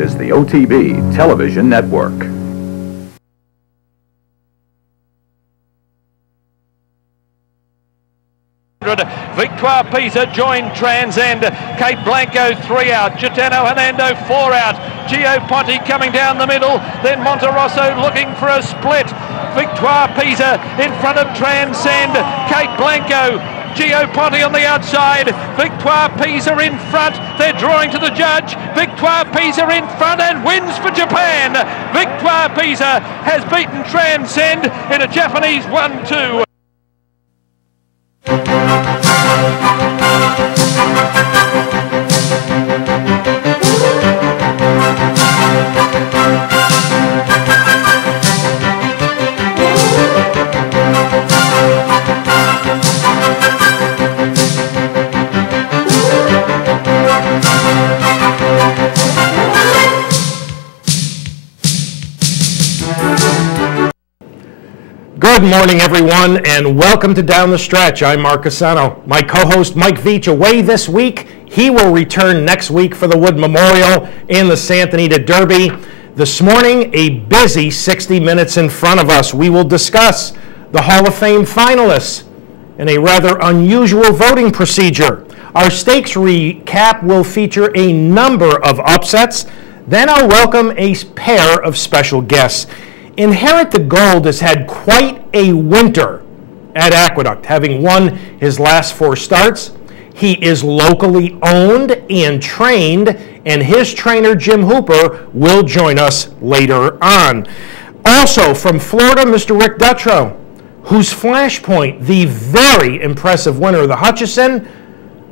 is the OTB Television Network. Victoire Pisa joined Transcend. Kate Blanco 3 out. Gitano Hernando 4 out. Gio Ponti coming down the middle. Then Monterosso looking for a split. Victoire Pisa in front of Transcend. Kate Blanco. Gio Ponti on the outside. Victoire Pisa in front. They're drawing to the judge. Victoire Pisa in front and wins for Japan. Victoire Pisa has beaten Transcend in a Japanese 1-2. Good morning, everyone, and welcome to Down the Stretch. I'm Mark CUSANO. My co-host Mike VIETCH away this week. He will return next week for the Wood Memorial in the Santa Anita Derby. This morning, a busy 60 minutes in front of us. We will discuss the Hall of Fame finalists and a rather unusual voting procedure. Our stakes recap will feature a number of upsets. Then I'll welcome a pair of special guests. Inherit the Gold has had quite a winter at Aqueduct, having won his last 4 starts. He is locally owned and trained, and his trainer, Jim Hooper, will join us later on. Also from Florida, Mr. Rick Dutrow, whose Flashpoint, the very impressive winner of the Hutchison,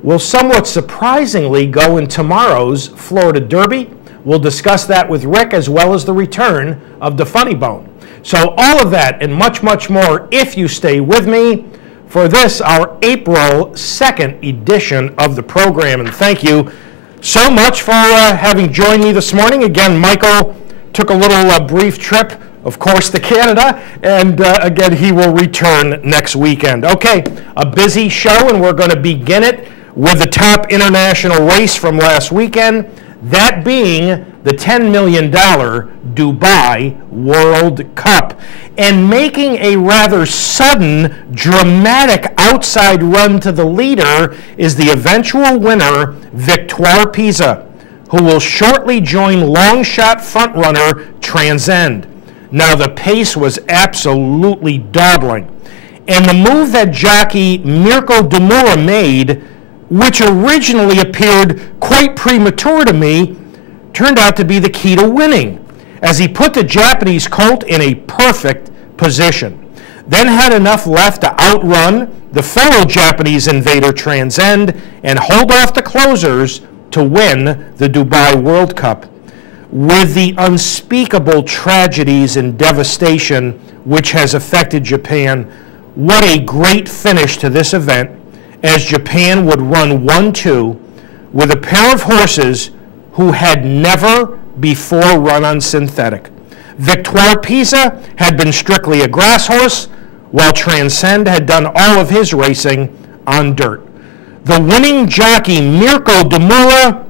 will somewhat surprisingly go in tomorrow's Florida Derby. We'll discuss that with Rick, as well as the return of the Funny Bone. So all of that and much, much more if you stay with me for this, our April 2nd edition of the program. And thank you so much for having joined me this morning. Again, Michael took a little brief trip, of course, to Canada, and again, he will return next weekend. Okay, a busy show, and we're going to begin it with the top international race from last weekend. That being the $10 million Dubai World Cup. And making a rather sudden, dramatic outside run to the leader is the eventual winner, Victoire Pisa, who will shortly join long shot frontrunner Transcend. Now, the pace was absolutely dawdling. And the move that jockey Mirko Demura made, which originally appeared quite premature to me, turned out to be the key to winning, as he put the Japanese colt in a perfect position. Then had enough left to outrun the fellow Japanese invader Transcend and hold off the closers to win the Dubai World Cup. With the unspeakable tragedies and devastation which has affected Japan, what a great finish to this event, as Japan would run 1-2 with a pair of horses who had never before run on synthetic. Victoire Pisa had been strictly a grass horse, while Transcend had done all of his racing on dirt. The winning jockey Mirko Demura,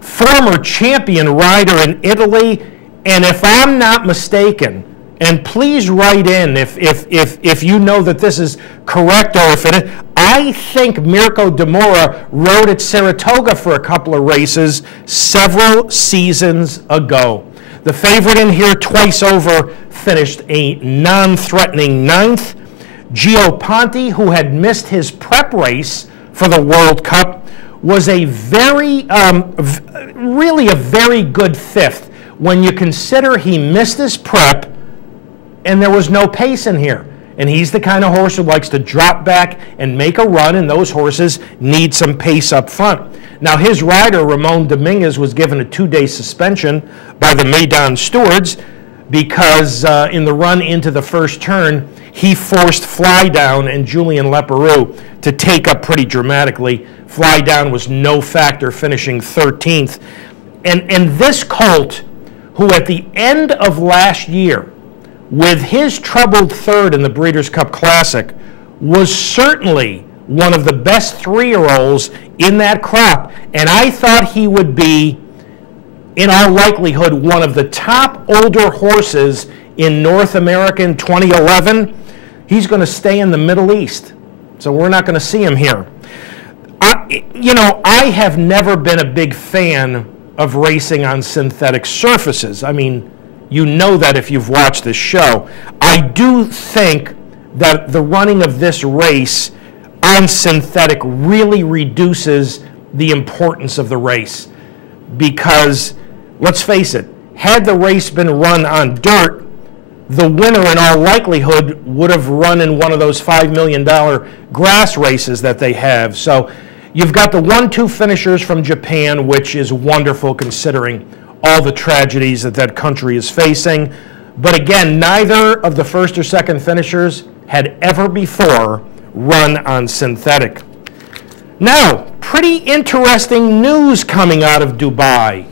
former champion rider in Italy, and if I'm not mistaken, and please write in if you know that this is correct, or if it is. I think Mirko Demura rode at Saratoga for a couple of races several seasons ago. The favorite in here twice over finished a non-threatening 9th. Gio Ponti, who had missed his prep race for the World Cup, was a really a very good 5th when you consider he missed his prep and there was no pace in here. And he's the kind of horse who likes to drop back and make a run, and those horses need some pace up front. Now, his rider, Ramon Dominguez, was given a 2-day suspension by the Maidan stewards because in the run into the first turn, he forced Fly Down and Julien Leparoux to take up pretty dramatically. Fly Down was no factor, finishing 13th. And this colt, who at the end of last year, with his troubled 3rd in the Breeders' Cup Classic, was certainly one of the best 3-year-olds in that crop. And I thought he would be in all likelihood, one of the top older horses in North America in 2011, he's going to stay in the Middle East. So we're not going to see him here. I have never been a big fan of racing on synthetic surfaces. I mean, you know that if you've watched this show. I do think that the running of this race on synthetic really reduces the importance of the race. Because, let's face it, had the race been run on dirt, the winner in all likelihood would have run in one of those $5 million grass races that they have. So you've got the 1-2 finishers from Japan, which is wonderful considering all the tragedies that that country is facing. But again, neither of the first or second finishers had ever before run on synthetic. Now, pretty interesting news coming out of Dubai.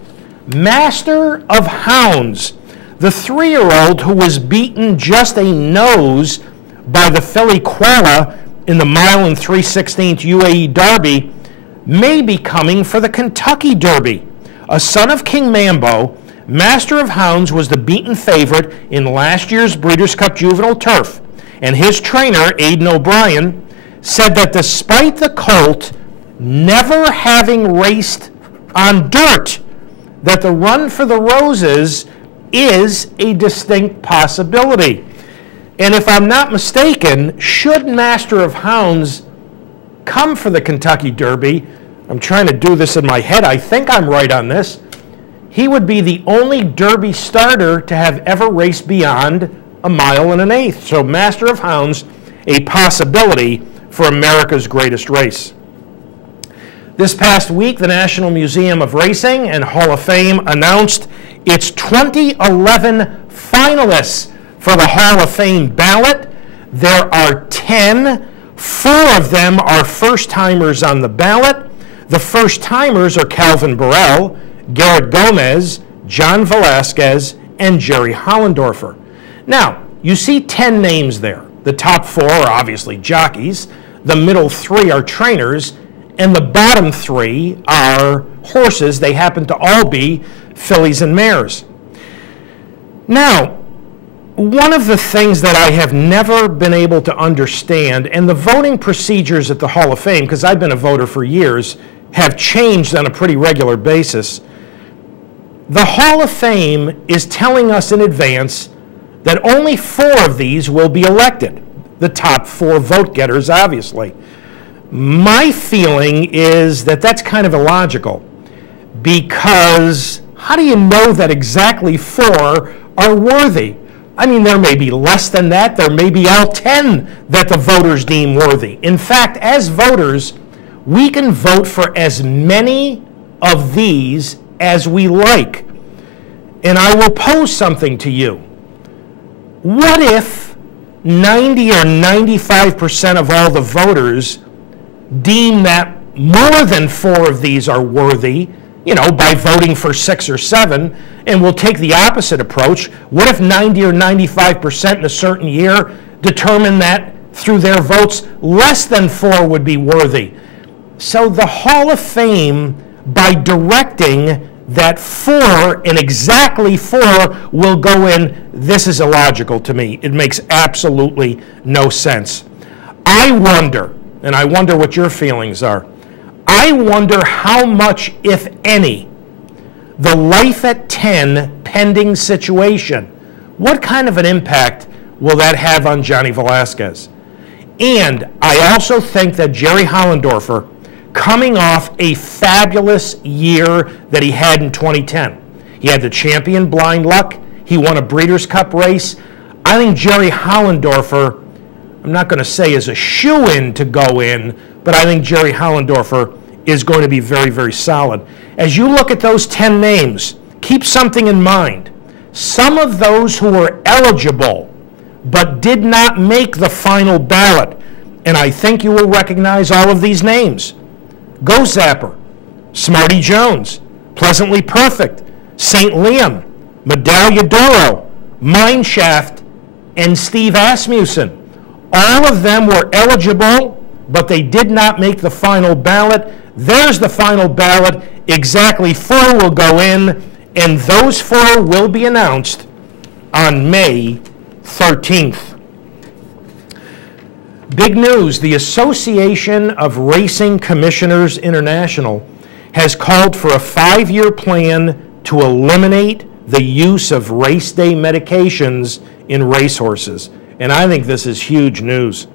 Master of Hounds, the 3-year-old who was beaten just a nose by the filly Kuala in the mile and 3/16 UAE Derby, may be coming for the Kentucky Derby. A son of King Mambo, Master of Hounds was the beaten favorite in last year's Breeders' Cup Juvenile Turf, and his trainer, Aidan O'Brien, said that despite the colt never having raced on dirt, that the run for the Roses is a distinct possibility. And if I'm not mistaken, should Master of Hounds come for the Kentucky Derby, I'm trying to do this in my head, I think I'm right on this, he would be the only Derby starter to have ever raced beyond a mile and an eighth. So Master of Hounds, a possibility for America's greatest race. This past week, the National Museum of Racing and Hall of Fame announced its 2011 finalists for the Hall of Fame ballot. There are 10. 4 of them are first-timers on the ballot. The first-timers are Calvin Burrell, Garrett Gomez, John Velasquez, and Jerry Hollendorfer. Now, you see 10 names there. The top 4 are obviously jockeys, the middle 3 are trainers, and the bottom 3 are horses. They happen to all be fillies and mares. Now, one of the things that I have never been able to understand, and the voting procedures at the Hall of Fame, because I've been a voter for years, have changed on a pretty regular basis. The Hall of Fame is telling us in advance that only 4 of these will be elected. The top 4 vote getters, obviously. My feeling is that that's kind of illogical, because how do you know that exactly 4 are worthy? I mean, there may be less than that. There may be all 10 that the voters deem worthy. In fact, as voters, we can vote for as many of these as we like. And I will pose something to you. What if 90 or 95% of all the voters deem that more than 4 of these are worthy, by voting for 6 or 7, and we'll take the opposite approach? What if 90 or 95% in a certain year determine that through their votes less than 4 would be worthy? So the Hall of Fame, by directing that 4 and exactly 4 will go in, this is illogical to me. It makes absolutely no sense. I wonder, and I wonder what your feelings are, I wonder how much, if any, the Life at 10 pending situation, what kind of an impact will that have on Johnny Velasquez? And I also think that Jerry Hollendorfer, coming off a fabulous year that he had in 2010, he had the Champion Blind Luck, he won a Breeders' Cup race. I think Jerry Hollendorfer, I'm not going to say is a shoo-in to go in, but I think Jerry Hollendorfer is going to be very, very solid. As you look at those 10 names, keep something in mind. Some of those who were eligible but did not make the final ballot, and I think you will recognize all of these names: Go Zapper, Smarty Jones, Pleasantly Perfect, St. Liam, Medaglia d'Oro, Mineshaft, and Steve Asmussen. All of them were eligible, but they did not make the final ballot. There's the final ballot. Exactly 4 will go in, And those 4 will be announced on May 13th. Big news, the Association of Racing Commissioners International has called for a 5-year plan to eliminate the use of race day medications in racehorses. And I think this is huge news.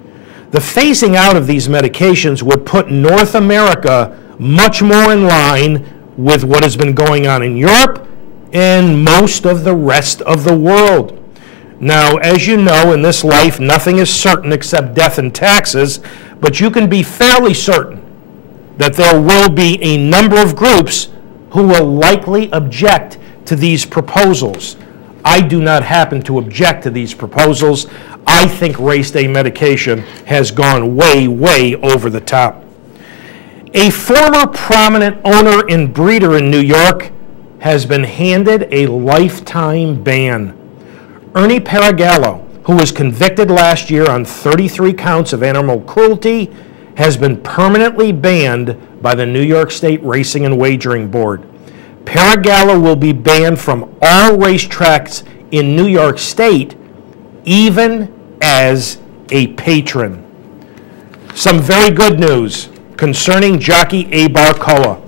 The phasing out of these medications would put North America much more in line with what has been going on in Europe and most of the rest of the world. Now, as you know, in this life, nothing is certain except death and taxes, but you can be fairly certain that there will be a number of groups who will likely object to these proposals. I do not happen to object to these proposals. I think race day medication has gone way, way over the top. A former prominent owner and breeder in New York has been handed a lifetime ban. Ernie Paragallo, who was convicted last year on 33 counts of animal cruelty, has been permanently banned by the New York State Racing and Wagering Board. Paragallo will be banned from all racetracks in New York State, even as a patron. Some very good news concerning jockey Abar Koa,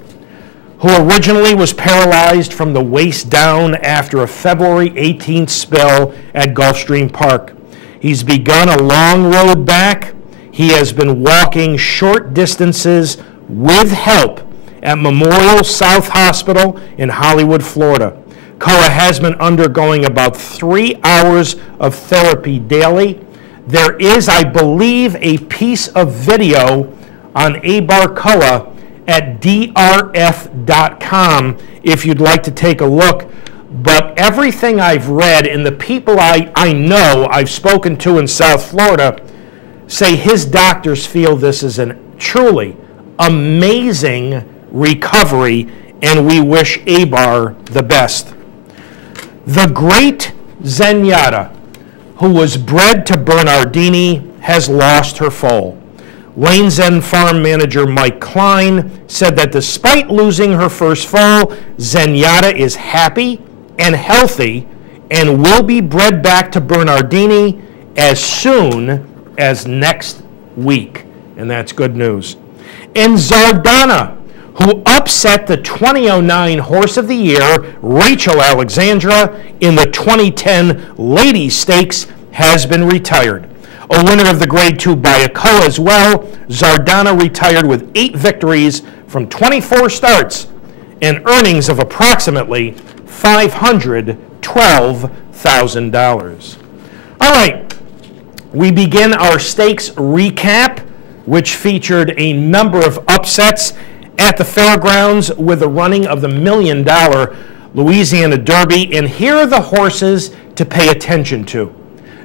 who originally was paralyzed from the waist down after a February 18th spill at Gulfstream Park. He's begun a long road back. He has been walking short distances with help at Memorial South Hospital in Hollywood, Florida. Koa has been undergoing about 3 hours of therapy daily. There is, I believe, a piece of video on Abar Koa at drf.com if you'd like to take a look. But everything I've read and the people I know I've spoken to in South Florida say his doctors feel this is a truly amazing recovery, and we wish Abar the best. The great Zenyatta, who was bred to Bernardini, has lost her foal. Lane's End Farm manager Mike Klein said that despite losing her first foal, Zenyatta is happy and healthy and will be bred back to Bernardini as soon as next week. And that's good news. And Zardana, who upset the 2009 Horse of the Year, Rachel Alexandra, in the 2010 Ladies Stakes, has been retired. A winner of the Grade 2 Bayakoa as well, Zardana retired with 8 victories from 24 starts and earnings of approximately $512,000. All right, we begin our stakes recap, which featured a number of upsets at the fairgrounds with the running of the $1 million Louisiana Derby. And here are the horses to pay attention to.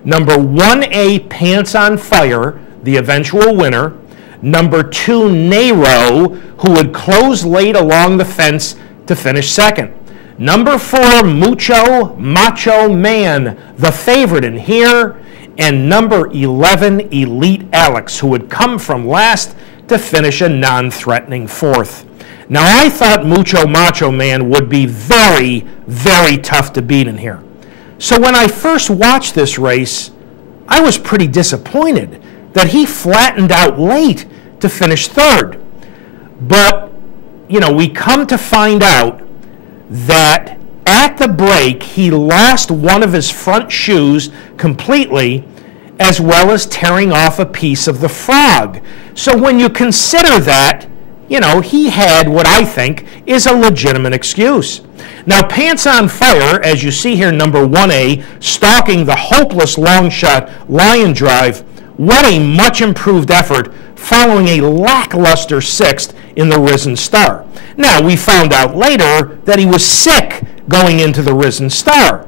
Number 1A, Pants on Fire, the eventual winner. Number 2, Nero, who would close late along the fence to finish second. Number 4, Mucho Macho Man, the favorite in here. And number 11, Elite Alex, who would come from last to finish a non-threatening fourth. Now, I thought Mucho Macho Man would be very, very tough to beat in here. So when I first watched this race, I was pretty disappointed that he flattened out late to finish third. But, you know, we come to find out that at the break, he lost one of his front shoes completely, as well as tearing off a piece of the frog. So when you consider that, you know, he had what I think is a legitimate excuse. Now, Pants on Fire, as you see here, number 1A, stalking the hopeless long shot Lion Drive. What a much improved effort following a lackluster sixth in the Risen Star. Now, we found out later that he was sick going into the Risen Star.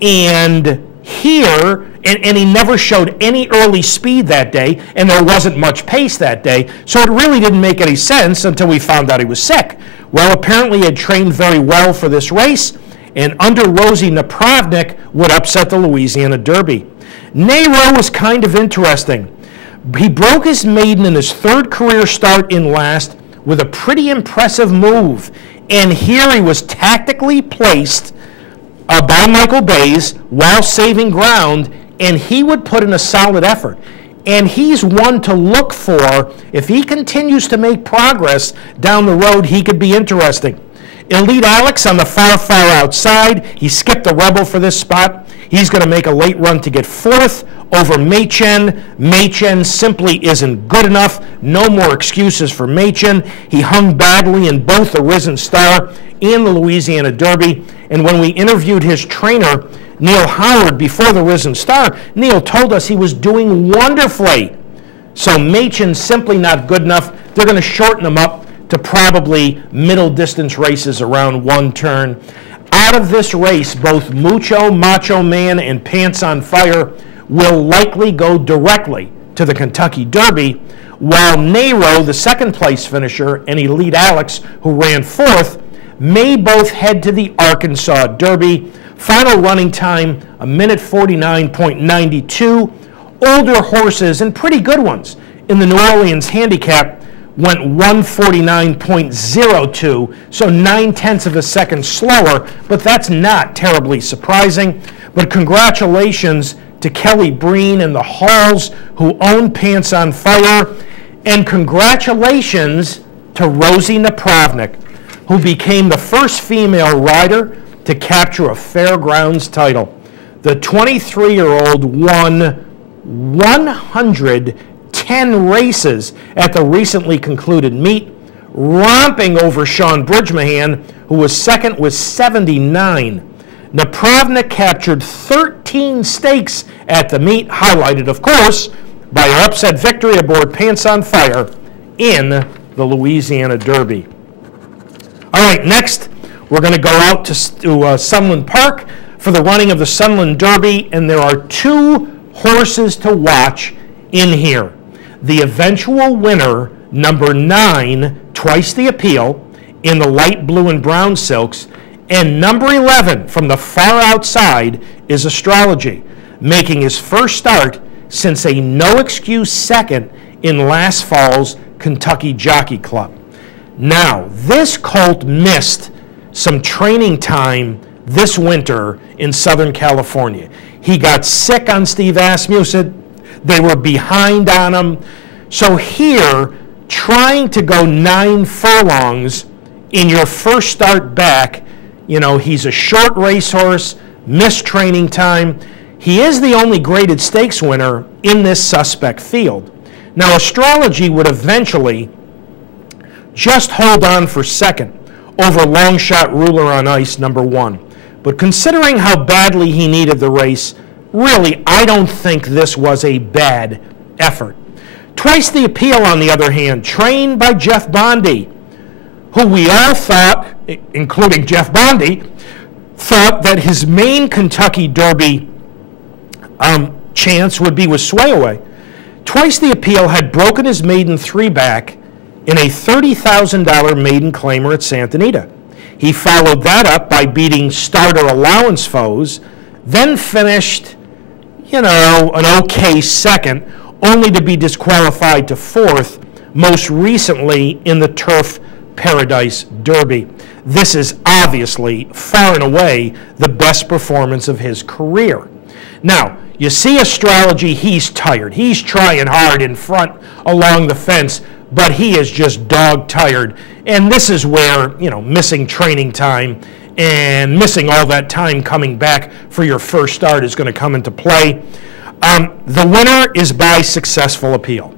And here, and he never showed any early speed that day, and there wasn't much pace that day, so it really didn't make any sense until we found out he was sick. Well, apparently he had trained very well for this race, and under Rosie Napravnik would upset the Louisiana Derby. Nero was kind of interesting. He broke his maiden in his third career start in last with a pretty impressive move, And here he was tactically placed by Michael Bays while saving ground, and he would put in a solid effort. And he's one to look for. If he continues to make progress down the road, he could be interesting. Elite Alex on the far outside. He skipped the Rebel for this spot. He's going to make a late run to get fourth over Machen. Machen simply isn't good enough. No more excuses for Machen. He hung badly in both the Risen Star and the Louisiana Derby. And when we interviewed his trainer, Neil Howard, before the Risen Star, Neil told us he was doing wonderfully. So Machen's simply not good enough. They're going to shorten him up to probably middle distance races around one turn. Out of this race, both Macho Man, and Pants on Fire will likely go directly to the Kentucky Derby, while Nero, the second place finisher, and Elite Alex, who ran fourth, may both head to the Arkansas Derby. Final running time, 1:49.92. Older horses, and pretty good ones, in the New Orleans Handicap went 1:49.02, so 9/10 of a second slower, but that's not terribly surprising. But congratulations to Kelly Breen and the Halls, who own Pants on Fire, and congratulations to Rosie Napravnik, who became the first female rider to capture a fairgrounds title. The 23-year-old won 110 races at the recently concluded meet, romping over Sean Bridgmahan, who was second with 79. Napravnik captured 13 stakes at the meet, highlighted, of course, by her upset victory aboard Pants on Fire in the Louisiana Derby. All right, next, we're going to go out to Sunland Park for the running of the Sunland Derby, and there are two horses to watch in here. The eventual winner, number 9, Twice the Appeal, in the light blue and brown silks, and number 11 from the far outside is Astrology, making his first start since a no-excuse second in last fall's Kentucky Jockey Club. Now, this colt missed some training time this winter in Southern California. He got sick on Steve Asmussen. They were behind on him. So here, trying to go 9 furlongs in your first start back, you know, he's a short racehorse, missed training time. He is the only graded stakes winner in this suspect field. Now, Astrology would eventually just hold on for second over Longshot Ruler on Ice, number 1. But considering how badly he needed the race, really, I don't think this was a bad effort. Twice the Appeal, on the other hand, trained by Jeff Bondy, who we all thought, including Jeff Bondy, thought that his main Kentucky Derby chance would be with Sway Away. Twice the Appeal had broken his maiden 3-back in a $30,000 maiden claimer at Santa Anita. He followed that up by beating starter allowance foes, then finished, an okay second, only to be disqualified to 4th, most recently in the Turf Paradise Derby. This is obviously far and away the best performance of his career. Now, you see Astrology, he's tired. He's trying hard in front along the fence, but he is just dog tired. And this is where, missing training time and missing all that time coming back for your first start is going to come into play. The winner is by successful appeal.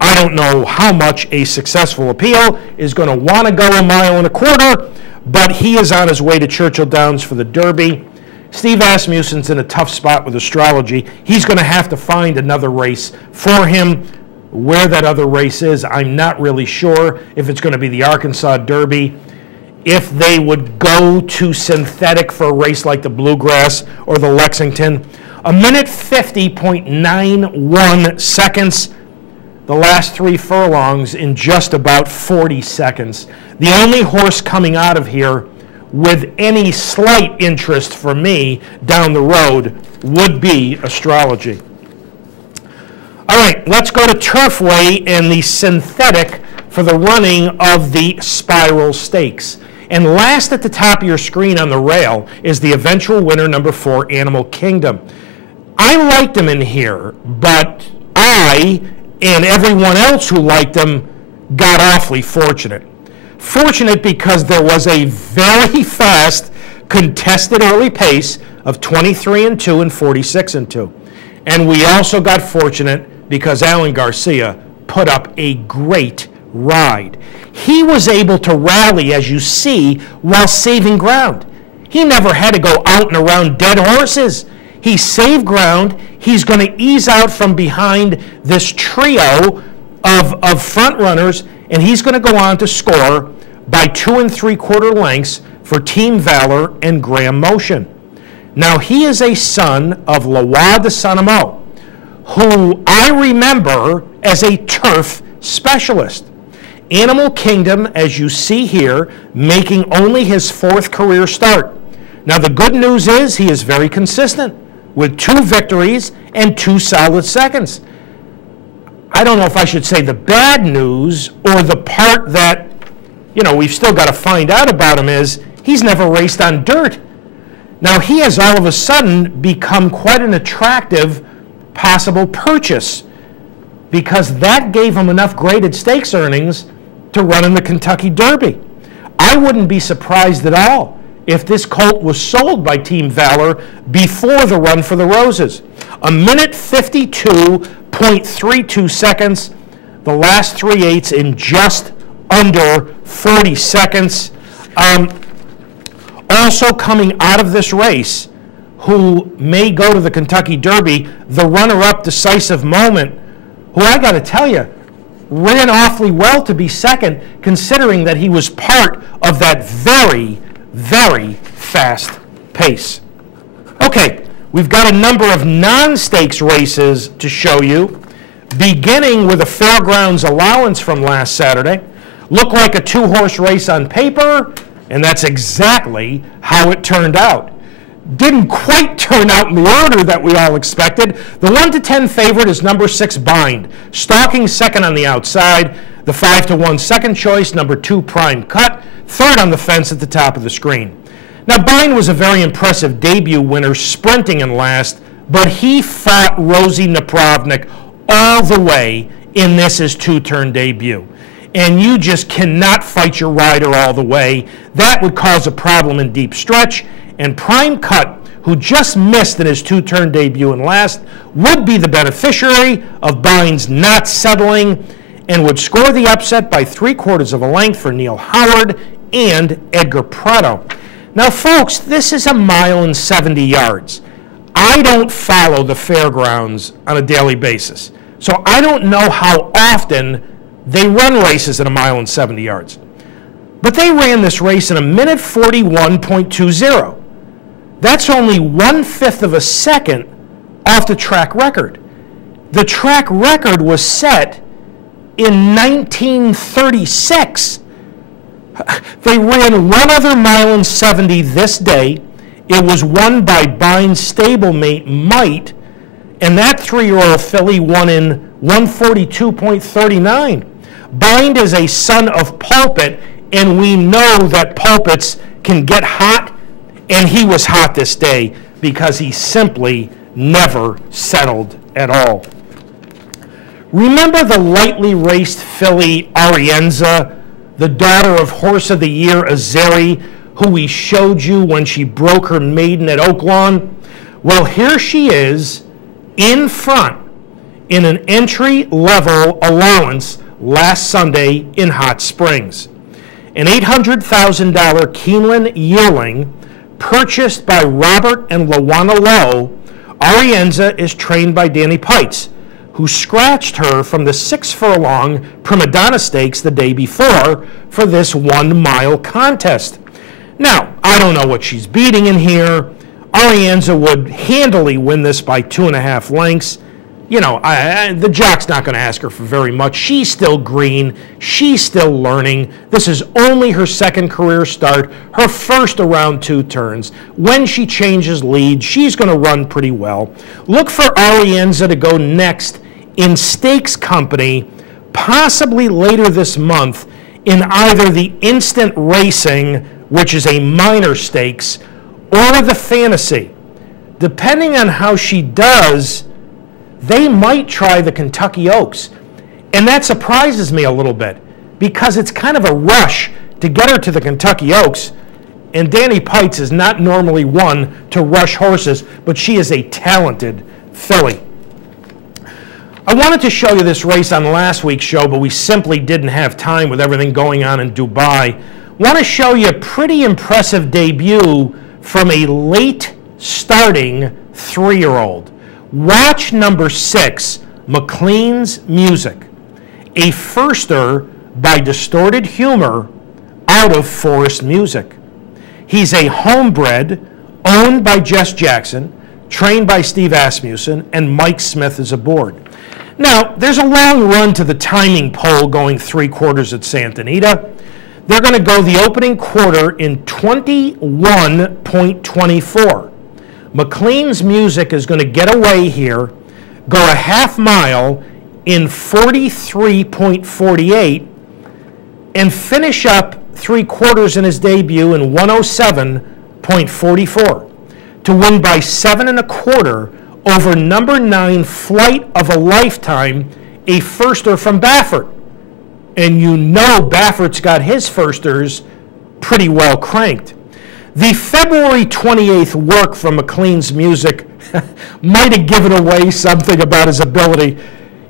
I don't know how much a successful appeal is going to want to go 1.25 miles, but he is on his way to Churchill Downs for the Derby. Steve Asmussen's in a tough spot with Astrology. He's going to have to find another race for him. Where that other race is, I'm not really sure. If it's going to be the Arkansas Derby, if they would go to synthetic for a race like the Bluegrass or the Lexington. 1:50.91 seconds. The last 3 furlongs in just about 40 seconds. The only horse coming out of here with any slight interest for me down the road would be Astrology. All right, let's go to Turfway and the synthetic for the running of the Spiral Stakes. And last at the top of your screen on the rail is the eventual winner, number 4, Animal Kingdom. I liked him in here, but I and everyone else who liked him got awfully fortunate. Fortunate because there was a very fast, contested early pace of 23-2 and 46-2. And we also got fortunate because Alan Garcia put up a great ride. He was able to rally, as you see, while saving ground. He never had to go out and around dead horses. He saved ground. He's going to ease out from behind this trio of front runners, and he's going to go on to score by 2 3/4 lengths for Team Valor and Graham Motion. Now, he is a son of Leroy de Saint-Amand, who I remember as a turf specialist. Animal Kingdom, as you see here, making only his 4th career start. Now, the good news is he is very consistent with 2 victories and 2 solid seconds. I don't know if I should say the bad news or the part that, we've still got to find out about him is he's never raced on dirt. Now, he has all of a sudden become quite an attractive possible purchase because that gave him enough graded stakes earnings to run in the Kentucky Derby. I wouldn't be surprised at all if this colt was sold by Team Valor before the Run for the Roses. 1:52.32 seconds, the last 3/8 in just under 40 seconds. Also coming out of this race, who may go to the Kentucky Derby, the runner-up Decisive Moment, who I got to tell you, ran awfully well to be second, considering that he was part of that very, very fast pace. Okay, we've got a number of non-stakes races to show you, beginning with a Fairgrounds allowance from last Saturday. Looked like a 2-horse race on paper, and that's exactly how it turned out. Didn't quite turn out in the order that we all expected. The 1-10 favorite is number 6, Bind, stalking second on the outside. The 5-1 second choice, number 2, Prime Cut, third on the fence at the top of the screen. Now, Bind was a very impressive debut winner, sprinting in last, but he fought Rosie Napravnik all the way in this his 2-turn debut. And you just cannot fight your rider all the way. That would cause a problem in deep stretch. And Prime Cut, who just missed in his 2-turn debut in last, would be the beneficiary of Bind's not settling and would score the upset by 3/4 of a length for Neil Howard and Edgar Prado. Now, folks, this is 1.70 miles. I don't follow the Fairgrounds on a daily basis, so I don't know how often they run races at 1.70 miles. But they ran this race in 1:41.20. That's only 1/5 of a second off the track record. The track record was set in 1936. They ran one other 1.70 this day. It was won by Bind's stablemate Might, and that 3-year-old filly won in 1:42.39. Bind is a son of Pulpit, and we know that Pulpits can get hot, and he was hot this day because he simply never settled at all. Remember the lightly raced filly Arienza, the daughter of Horse of the Year Azeri, who we showed you when she broke her maiden at Oaklawn? Well, here she is in front in an entry-level allowance last Sunday in Hot Springs. An $800,000 Keeneland yearling purchased by Robert and Lawana Lowe. Arienza is trained by Danny Pites, who scratched her from the 6-furlong Prima Donna Stakes the day before for this 1-mile contest. Now, I don't know what she's beating in here. Arienza would handily win this by 2.5 lengths. The jock's not going to ask her for very much. She's still green. She's still learning. This is only her 2nd career start, her first around 2 turns. When she changes lead, she's going to run pretty well. Look for Arienza to go next in stakes company, possibly later this month, in either the Instant Racing which is a minor stakes, or the Fantasy. Depending on how she does, they might try the Kentucky Oaks. And that surprises me a little bit because it's kind of a rush to get her to the Kentucky Oaks. And Danny Pites is not normally one to rush horses, but she is a talented filly. I wanted to show you this race on last week's show, but we simply didn't have time with everything going on in Dubai. I want to show you a pretty impressive debut from a late starting 3-year-old. Watch number 6, McLean's Music, a firster by Distorted Humor out of Forest Music. He's a homebred, owned by Jess Jackson, trained by Steve Asmussen, and Mike Smith is aboard. Now, there's a long run to the timing pole going 3/4 at Santa Anita. They're going to go the opening quarter in 21.24. McLean's Music is going to get away here, go a half mile in 43.48, and finish up 3/4 in his debut in 107.44 to win by 7 1/4 over number 9 Flight of a Lifetime, a firster from Baffert. And you know Baffert's got his firsters pretty well cranked. The February 28th work from McLean's Music might have given away something about his ability.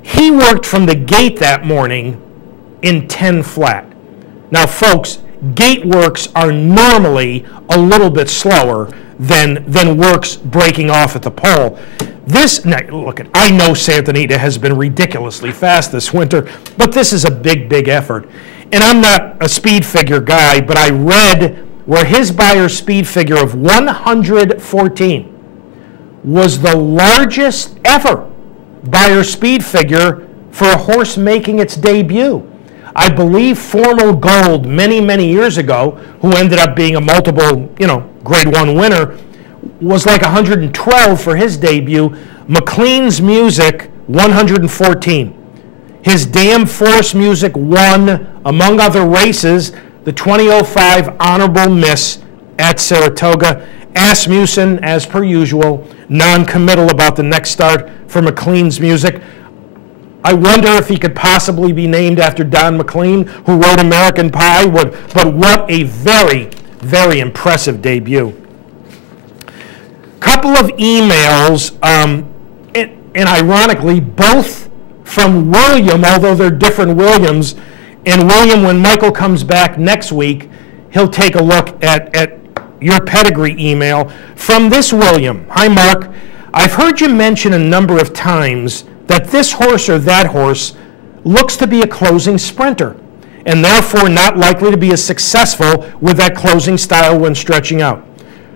He worked from the gate that morning in 10 flat. Now, folks, gate works are normally a little bit slower than works breaking off at the pole. Now, look, I know Santa Anita has been ridiculously fast this winter, but this is a big, big effort. And I'm not a speed figure guy, but I read where his Beyer speed figure of 114 was the largest ever Beyer speed figure for a horse making its debut. I believe Formal Gold many, many years ago, who ended up being a multiple, grade 1 winner, was like 112 for his debut. McLean's Music, 114. His Damn Forest Music won, among other races, the 2005 Honorable Miss at Saratoga. Asmussen, as per usual, non-committal about the next start for McLean's Music. I wonder if he could possibly be named after Don McLean, who wrote American Pie, but what a very, very impressive debut. Couple of emails, and ironically, both from William, although they're different Williams. And William, when Michael comes back next week, he'll take a look at your pedigree email. From this William: Hi, Mark. I've heard you mention a number of times that this horse or that horse looks to be a closing sprinter, and therefore not likely to be as successful with that closing style when stretching out.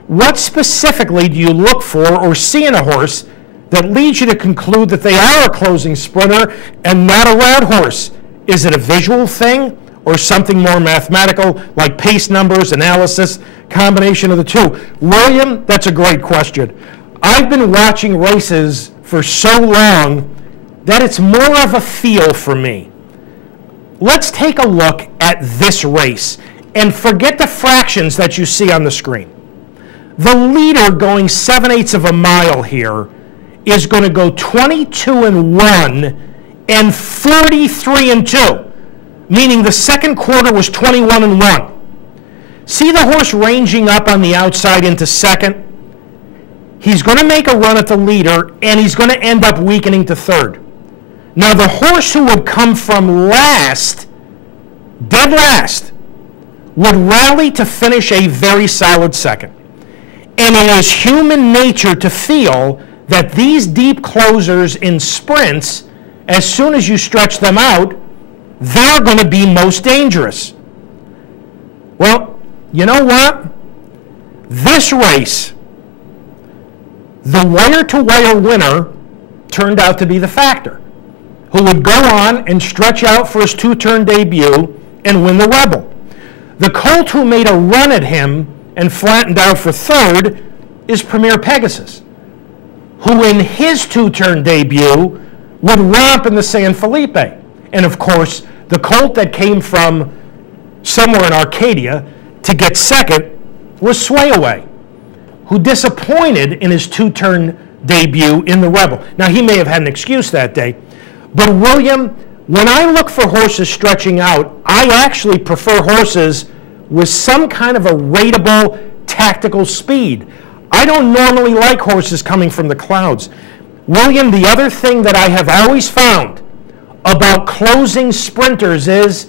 What specifically do you look for or see in a horse that leads you to conclude that they are a closing sprinter and not a route horse? Is it a visual thing or something more mathematical like pace numbers, analysis, combination of the two? William, that's a great question. I've been watching races for so long that it's more of a feel for me. Let's take a look at this race and forget the fractions that you see on the screen. The leader going 7/8 of a mile here is going to go 22-1 and 43-2, meaning the second quarter was 21-1. See the horse ranging up on the outside into second? He's going to make a run at the leader, and he's going to end up weakening to third. Now, the horse who would come from last, dead last, would rally to finish a very solid second. And it is human nature to feel that these deep closers in sprints, as soon as you stretch them out, they're going to be most dangerous. Well, you know what? This race, the wire-to-wire winner turned out to be the Factor, who would go on and stretch out for his 2-turn debut and win the Rebel. The colt who made a run at him and flattened out for third is Premier Pegasus, who in his 2-turn debut would romp in the San Felipe. And of course, the colt that came from somewhere in Arcadia to get second was Sway Away, who disappointed in his two-turn debut in the Rebel. Now, he may have had an excuse that day, but William, when I look for horses stretching out, I actually prefer horses with some kind of a rateable tactical speed. I don't normally like horses coming from the clouds. William, the other thing that I have always found about closing sprinters is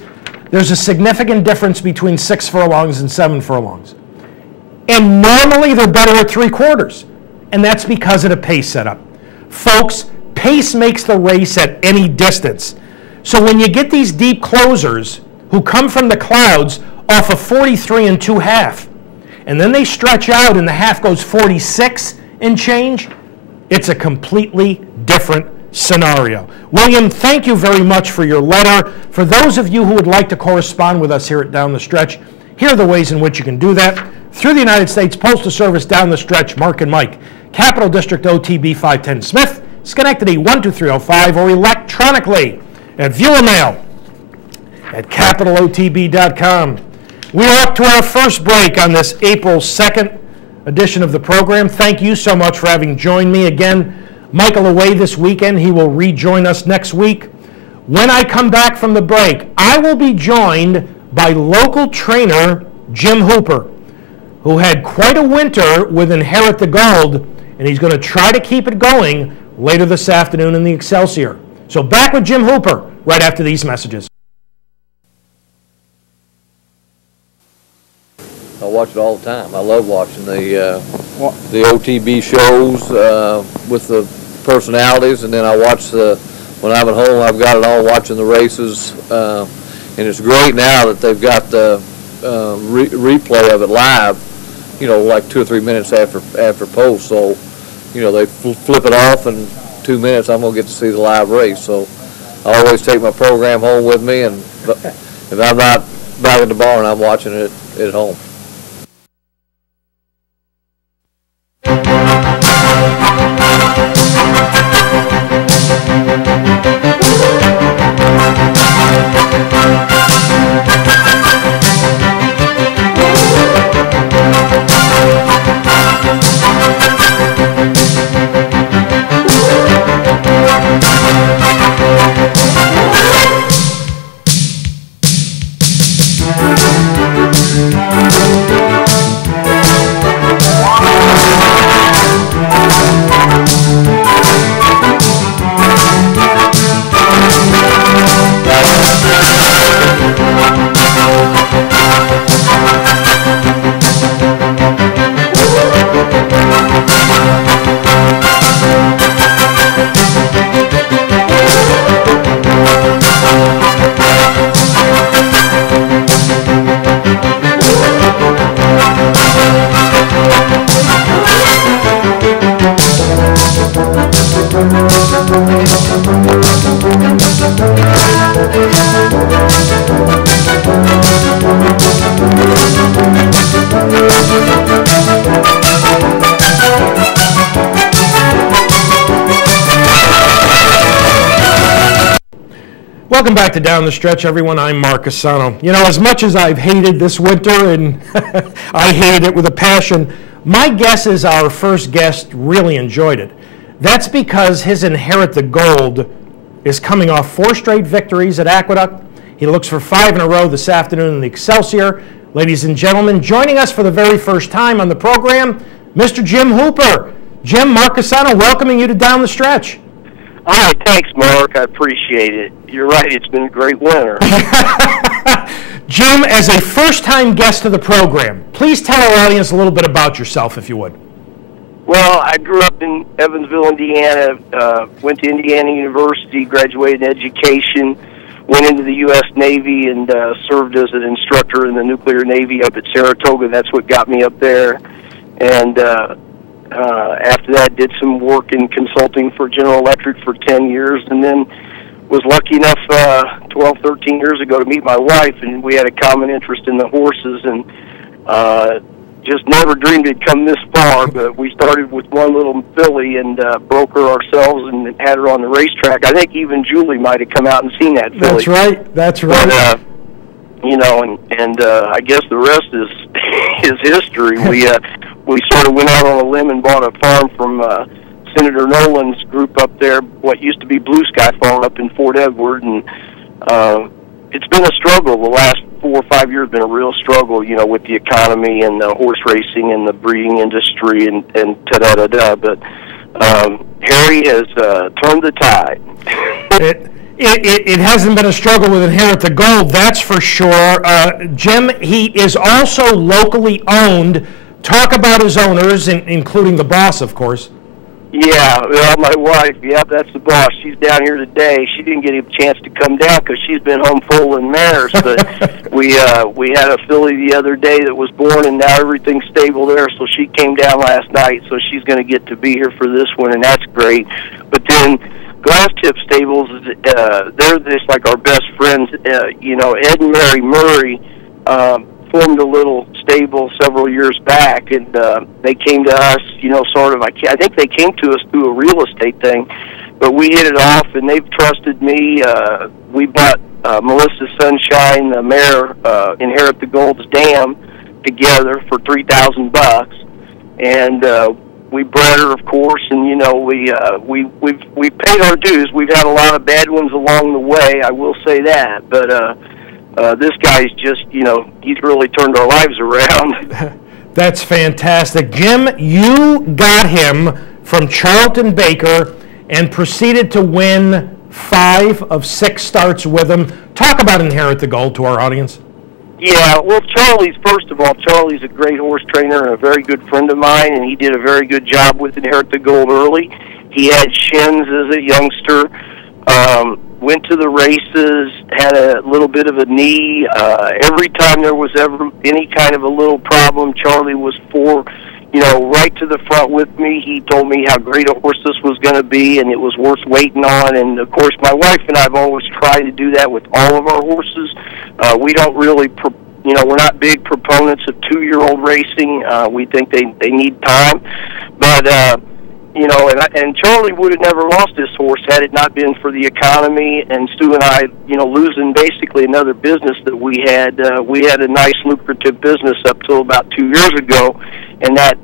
there's a significant difference between 6 furlongs and 7 furlongs. And normally they're better at 3/4. And that's because of the pace setup. Folks, pace makes the race at any distance. So when you get these deep closers who come from the clouds off of 43 2/2, and then they stretch out and the half goes 46 and change, it's a completely different scenario. William, thank you very much for your letter. For those of you who would like to correspond with us here at Down the Stretch, here are the ways in which you can do that. Through the United States Postal Service, Down the Stretch, Mark and Mike, Capital District OTB 510 Smith, Schenectady 12305, or electronically at viewer mail at capitalotb.com. We are up to our first break on this April 2nd edition of the program. Thank you so much for having joined me again. Michael away this weekend. He will rejoin us next week. When I come back from the break, I will be joined by local trainer Jim Hooper, who had quite a winter with Inherit the Gold, and he's going to try to keep it going later this afternoon in the Excelsior. So back with Jim Hooper right after these messages. I watch it all the time. I love watching the OTB shows with the personalities, and then I watch when I'm at home, I've got it all watching the races, and it's great now that they've got the replay of it live, you know, like 2 or 3 minutes after post. So, you know, they flip it off in 2 minutes. I'm gonna get to see the live race. So I always take my program home with me, and if I'm not back at the barn, I'm watching it at home. Welcome back to Down the Stretch, everyone. I'm Mark CUSANO. You know, as much as I've hated this winter, and I hated it with a passion, my guess is our first guest really enjoyed it. That's because his Inherit the Gold is coming off 4 straight victories at Aqueduct. He looks for 5 in a row this afternoon in the Excelsior. Ladies and gentlemen, joining us for the very first time on the program, Mr. Jim Hooper. Jim, Mark CUSANO, welcoming you to Down the Stretch. All right, thanks, Mark. I appreciate it. You're right, it's been a great winter. Jim, as a first-time guest to the program, please tell our audience a little bit about yourself, if you would. Well, I grew up in Evansville, Indiana, went to Indiana University, graduated in education, went into the U.S. Navy, and served as an instructor in the nuclear Navy up at Saratoga. That's what got me up there. And after that, did some work in consulting for General Electric for 10 years, and then was lucky enough 12, 13 years ago to meet my wife, and we had a common interest in the horses, and just never dreamed it'd come this far, but we started with one little filly and broke her ourselves and had her on the racetrack. I think even Julie might have come out and seen that filly. That's right. That's right. you know, and I guess the rest is history. We sort of went out on a limb and bought a farm from Senator Nolan's group up there, what used to be Blue Sky Farm up in Fort Edward, and it's been a struggle. The last 4 or 5 years been a real struggle, you know, with the economy and the horse racing and the breeding industry and ta-da-da-da. But Harry has turned the tide. It hasn't been a struggle with Inherit the Gold, that's for sure. Jim, he is also locally owned. Talk about his owners, including the boss, of course. Yeah, well, my wife, yeah, that's the boss. She's down here today. She didn't get a chance to come down because she's been home foaling mares. But we had a filly the other day that was born, and now everything's stable there. So she came down last night, so she's going to get to be here for this one, and that's great. But then Glass Tip Stables, they're just like our best friends. You know, Ed and Mary Murray formed a little stable several years back, and they came to us, you know, sort of, I think they came to us through a real estate thing, but we hit it off, and they've trusted me. We bought Melissa Sunshine, the mare, Inherit the Gold's dam, together for $3,000, and we bred her, of course, and you know we've paid our dues. We've had a lot of bad ones along the way, I will say that, but this guy's just, you know, he's really turned our lives around. That's fantastic. Jim, you got him from Charlton Baker and proceeded to win 5 of 6 starts with him. Talk about Inherit the Gold to our audience. Yeah, well, first of all, Charlie's a great horse trainer and a very good friend of mine, and he did a very good job with Inherit the Gold early. He had shins as a youngster. Went to the races, had a little bit of a knee. Every time there was ever any kind of a little problem, Charlie was right to the front with me. He told me how great a horse this was going to be, and it was worth waiting on. And, of course, my wife and I have always tried to do that with all of our horses. We don't really, we're not big proponents of 2-year-old racing. We think they need time. But, and Charlie would have never lost this horse had it not been for the economy and Stu and I, losing basically another business that we had. We had a nice lucrative business up till about 2 years ago, and that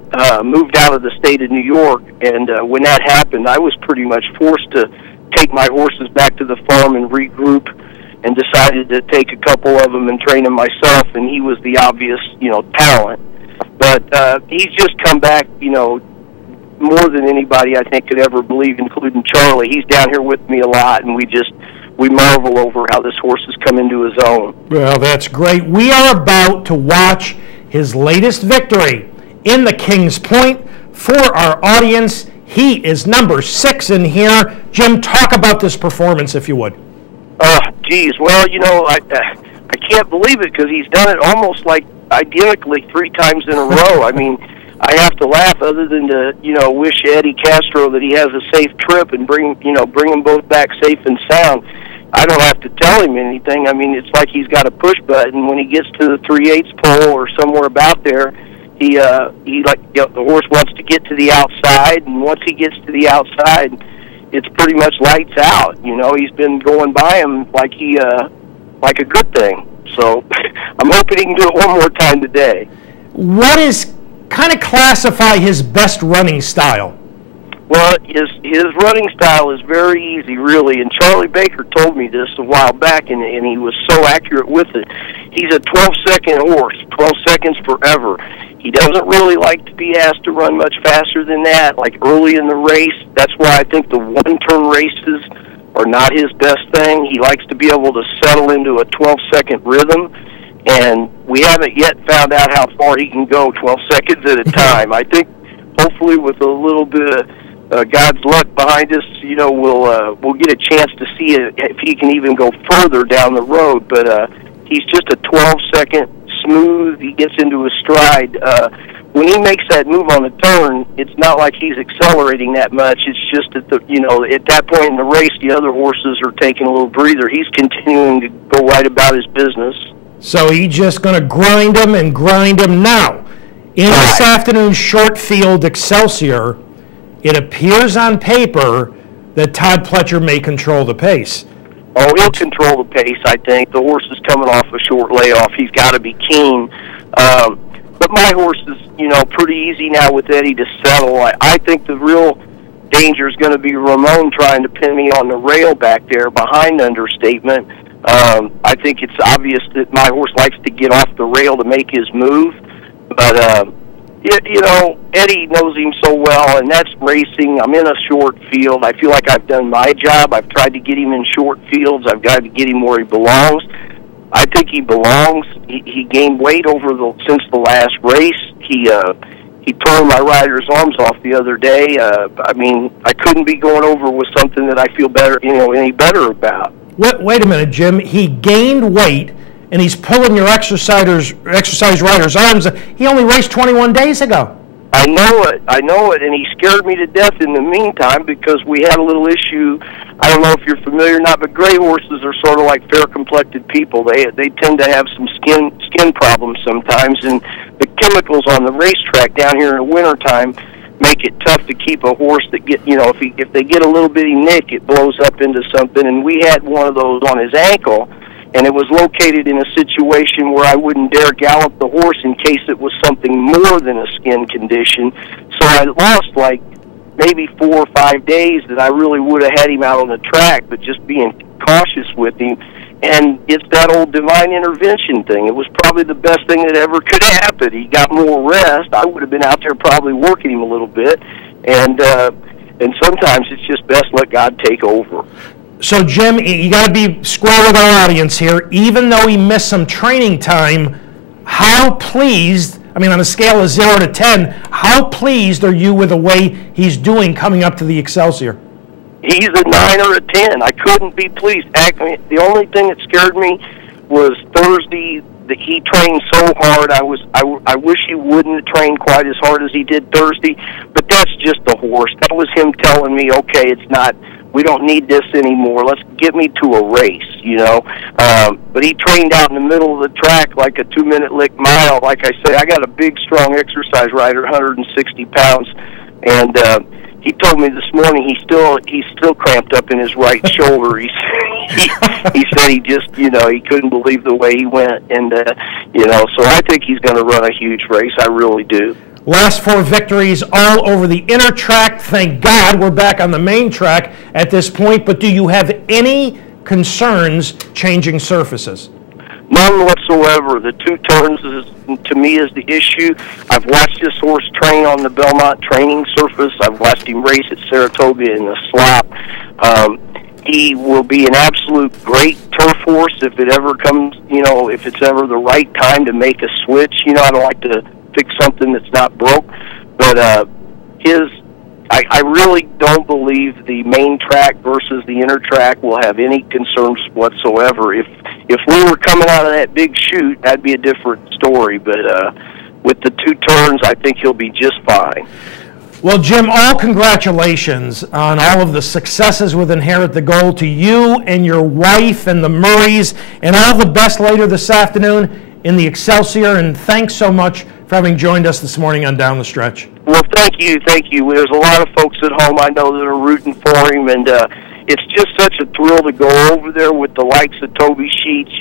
moved out of the state of New York. And when that happened, I was pretty much forced to take my horses back to the farm and regroup, and decided to take a couple of them and train them myself, and he was the obvious, talent. But he's just come back, more than anybody I think could ever believe, including Charlie. He's down here with me a lot, and we marvel over how this horse has come into his own. Well, that's great. We are about to watch his latest victory in the Kings Point. For our audience, he is number 6 in here. Jim, talk about this performance, if you would. Geez. Well, I can't believe it because he's done it almost like identically 3 times in a row. I mean, I have to laugh other than to, wish Eddie Castro that he has a safe trip and bring them both back safe and sound. I don't have to tell him anything. I mean, it's like he's got a push button. When he gets to the 3/8 pole or somewhere about there, the horse wants to get to the outside, and once he gets to the outside, it's pretty much lights out. He's been going by him like like a good thing. So I'm hoping he can do it one more time today. What is kind of classify his best running style? Well, his running style is very easy, really, and Charlie Baker told me this a while back, and he was so accurate with it. He's a 12-second horse, 12 seconds forever. He doesn't really like to be asked to run much faster than that, like early in the race. That's why I think the one-turn races are not his best thing. He likes to be able to settle into a 12-second rhythm, and we haven't yet found out how far he can go 12 seconds at a time. I think hopefully with a little bit of God's luck behind us, we'll get a chance to see if he can even go further down the road. But he's just a 12-second smooth. He gets into his stride. When he makes that move on the turn, it's not like he's accelerating that much. It's just that at that point in the race, the other horses are taking a little breather. He's continuing to go right about his business. So he's just going to grind him and grind him. Now, in this afternoon's short field Excelsior, it appears on paper that Todd Pletcher may control the pace. Oh, he'll control the pace, I think. The horse is coming off a short layoff. He's got to be keen. But my horse is, pretty easy now with Eddie to settle. I think the real danger is going to be Ramon trying to pin me on the rail back there behind Understatement. I think it's obvious that my horse likes to get off the rail to make his move. But, Eddie knows him so well, and that's racing. I'm in a short field. I feel like I've done my job. I've tried to get him in short fields. I've got to get him where he belongs. I think he belongs. He gained weight since the last race. He tore my rider's arms off the other day. I couldn't be going over with something that I feel better, any better about. Wait a minute, Jim. He gained weight, and he's pulling your exercise rider's arms. He only raced 21 days ago. I know it, and he scared me to death in the meantime because we had a little issue. I don't know if you're familiar or not, but gray horses are sort of like fair-complected people. They tend to have some skin problems sometimes, and the chemicals on the racetrack down here in the wintertime make it tough to keep a horse that if they get a little bitty nick, it blows up into something. And we had one of those on his ankle, and it was located in a situation where I wouldn't dare gallop the horse in case it was something more than a skin condition. So I lost maybe 4 or 5 days that I really would have had him out on the track, but just being cautious with him. And it's that old divine intervention thing. It was probably the best thing that ever could happen. He got more rest. I would have been out there probably working him a little bit. And sometimes it's just best let God take over. So, Jim, you got to be square with our audience here. Even though he missed some training time, how pleased, on a scale of 0 to 10, how pleased are you with the way he's doing coming up to the Excelsior? He's a 9 or a 10. I couldn't be pleased. The only thing that scared me was Thursday that he trained so hard. I wish he wouldn't have trained quite as hard as he did Thursday, but that's just the horse. That was him telling me, okay, we don't need this anymore. Let's get me to a race, But he trained out in the middle of the track like a 2-minute lick mile. Like I say, I got a big, strong exercise rider, 160 pounds, and he told me this morning he's still cramped up in his right shoulder. He said he just, he couldn't believe the way he went, and so I think he's going to run a huge race. I really do. Last 4 victories all over the inner track. Thank God we're back on the main track at this point. But do you have any concerns changing surfaces? None whatsoever. The 2 turns, to me, is the issue. I've watched this horse train on the Belmont training surface. I've watched him race at Saratoga in the slop. He will be an absolute great turf horse if it ever comes, if it's ever the right time to make a switch. I don't like to fix something that's not broke, but I really don't believe the main track versus the inner track will have any concerns whatsoever. If we were coming out of that big chute, that'd be a different story, but with the 2 turns, I think he'll be just fine. Well, Jim, all congratulations on all of the successes with Inherit the Gold to you and your wife and the Murrays, and all the best later this afternoon in the Excelsior, and thanks so much for having joined us this morning on Down the Stretch. Well, thank you. There's a lot of folks at home I know that are rooting for him, and it's just such a thrill to go over there with the likes of Toby Sheets,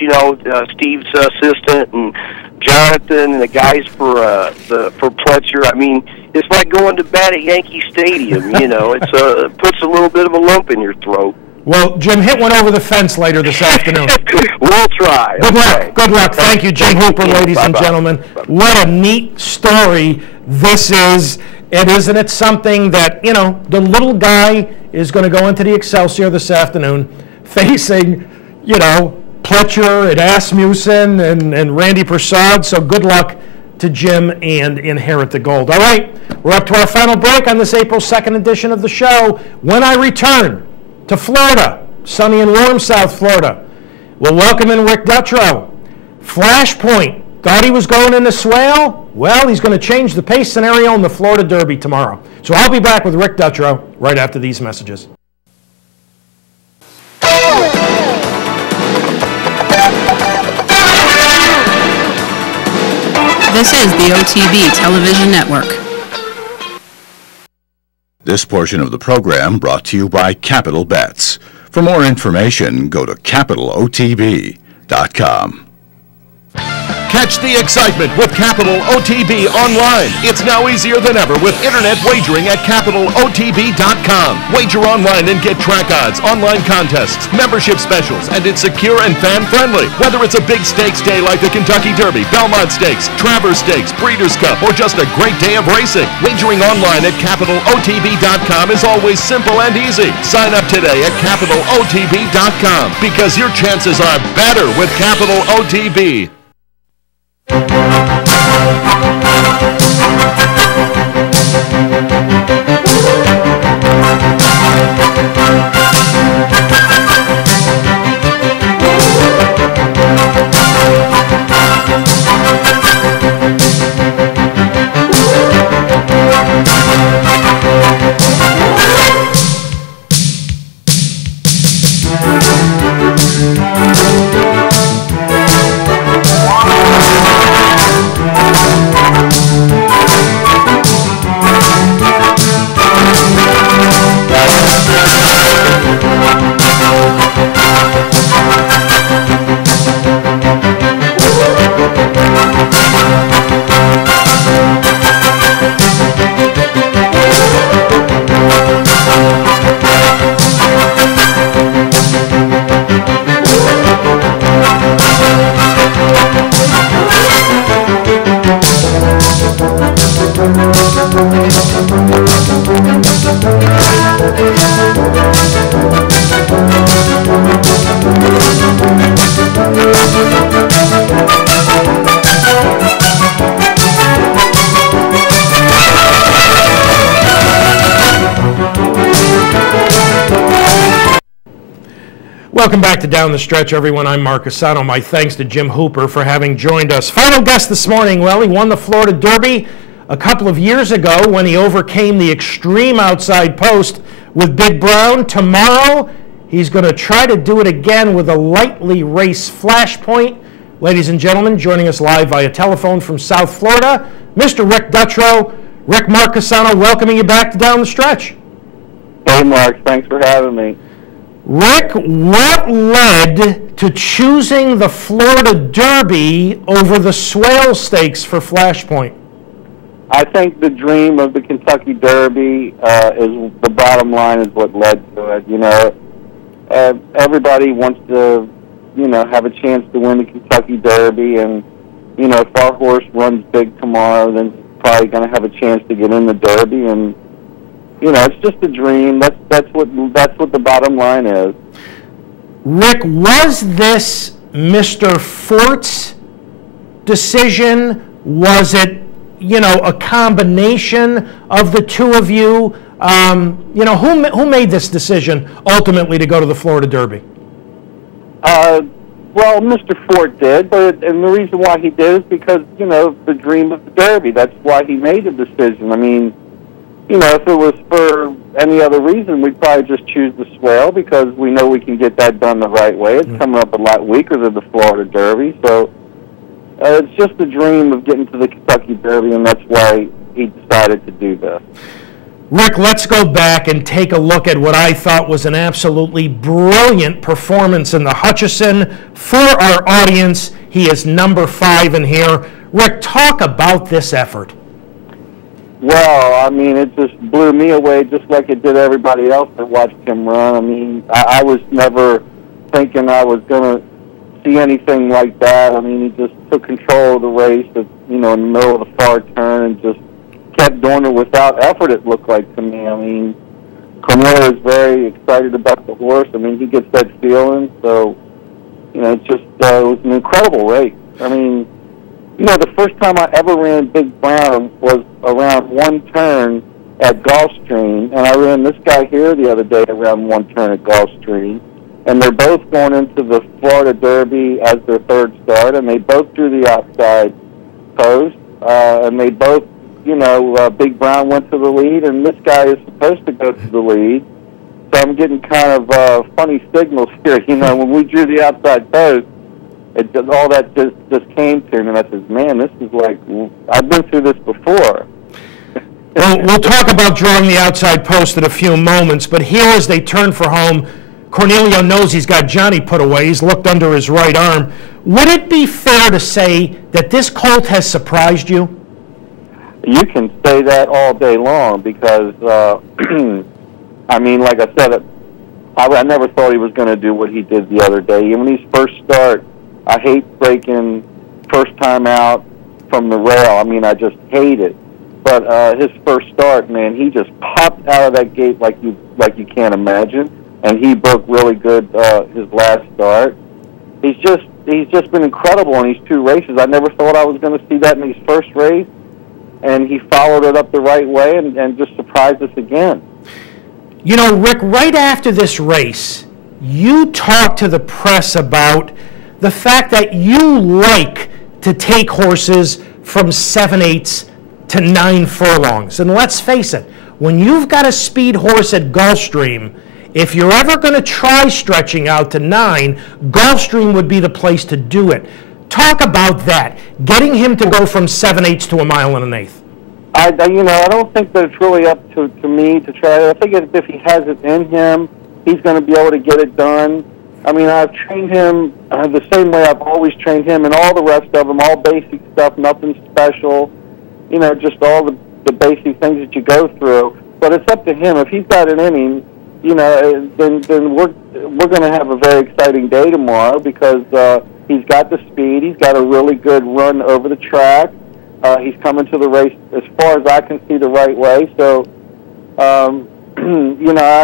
Steve's assistant, and Jonathan, and the guys for Pletcher. It's like going to bat at Yankee Stadium. It puts a little bit of a lump in your throat. Well, Jim, hit one over the fence later this afternoon. We'll try. Good luck. Good luck. Thank you, Jim Hooper, ladies and gentlemen. What a neat story this is. And isn't it something that, the little guy is going to go into the Excelsior this afternoon facing, Pletcher and Asmussen and Randy Prasad. So good luck to Jim and Inherit the Gold. All right, we're up to our final break on this April 2nd edition of the show. When I return to Florida, sunny and warm South Florida, we'll welcome in Rick Dutrow. Flashpoint, thought he was going into Swale? Well, he's going to change the pace scenario in the Florida Derby tomorrow. So I'll be back with Rick Dutrow right after these messages. This is the OTB Television Network. This portion of the program brought to you by Capital Bets. For more information, go to capitalotb.com. Catch the excitement with Capital OTB online. It's now easier than ever with internet wagering at capitalotb.com. Wager online and get track odds, online contests, membership specials, and it's secure and fan-friendly. Whether it's a big stakes day like the Kentucky Derby, Belmont Stakes, Travers Stakes, Breeders' Cup, or just a great day of racing, wagering online at capitalotb.com is always simple and easy. Sign up today at capitalotb.com because your chances are better with Capital OTB. Welcome back to Down the Stretch, everyone. I'm Mark CUSANO. My thanks to Jim Hooper for having joined us. Final guest this morning. Well, he won the Florida Derby a couple of years ago when he overcame the extreme outside post with Big Brown. Tomorrow, he's going to try to do it again with a lightly raced Flashpoint. Ladies and gentlemen, joining us live via telephone from South Florida, Mr. Rick Dutrow. Rick, Mark CUSANO welcoming you back to Down the Stretch. Hey, Mark. Thanks for having me. Rick, what led to choosing the Florida Derby over the Swale Stakes for Flashpoint? I think the dream of the Kentucky Derby is the bottom line is what led to it. You know, everybody wants to, you know, have a chance to win the Kentucky Derby, and you know, if our horse runs big tomorrow, then probably going to have a chance to get in the Derby. And you know, it's just a dream. That's what the bottom line is. Rick, was this Mr. Fort's decision? Was it, you know, a combination of the two of you? You know, who made this decision ultimately to go to the Florida Derby? Well, Mr. Fort did, and the reason why he did is because, you know, the dream of the Derby. That's why he made the decision. I mean, you know, if it was for any other reason, we'd probably just choose the Swale because we know we can get that done the right way. It's coming up a lot weaker than the Florida Derby, so it's just a dream of getting to the Kentucky Derby, and that's why he decided to do this. Rick, let's go back and take a look at what I thought was an absolutely brilliant performance in the Hutchison. For our audience, he is number 5 in here. Rick, talk about this effort. Well, I mean, it just blew me away just like it did everybody else that watched him run. I mean, I was never thinking I was going to see anything like that. I mean, he just took control of the race, you know, in the middle of the far turn and just kept doing it without effort, it looked like to me. I mean, Cornelia is very excited about the horse. I mean, he gets that feeling. So, you know, it just it was an incredible race. I mean, you know, the first time I ever ran Big Brown was around one turn at Gulfstream, and I ran this guy here the other day around one turn at Gulfstream, and they're both going into the Florida Derby as their third start, and they both drew the outside post, and they both, you know, Big Brown went to the lead, and this guy is supposed to go to the lead, so I'm getting kind of funny signals here. You know, when we drew the outside post, all that just came to me, and I said, man, this is like, I've been through this before. Well, we'll talk about drawing the outside post in a few moments, but here as they turn for home, Cornelio knows he's got Johnny put away. He's looked under his right arm. Would it be fair to say that this colt has surprised you? You can say that all day long because, I mean, like I said, I never thought he was going to do what he did the other day. Even his first start, I hate breaking first time out from the rail. I mean, I just hate it. But his first start, man, he just popped out of that gate like you can't imagine, and he broke really good his last start. He's just been incredible in these two races. I never thought I was going to see that in his first race, and he followed it up the right way and just surprised us again. You know, Rick, right after this race, you talked to the press about the fact that you like to take horses from 7/8 to 9 furlongs. And let's face it, when you've got a speed horse at Gulfstream, if you're ever going to try stretching out to 9, Gulfstream would be the place to do it. Talk about that, getting him to go from 7/8 to 1 1/8. I don't think that it's really up to me to try. I think if he has it in him, he's going to be able to get it done. I mean, I've trained him the same way I've always trained him, and all the rest of them, all basic stuff, nothing special. You know, just all the basic things that you go through. But it's up to him. If he's got it in him, you know, then we're going to have a very exciting day tomorrow because he's got the speed. He's got a really good run over the track. He's coming to the race as far as I can see the right way. So, you know,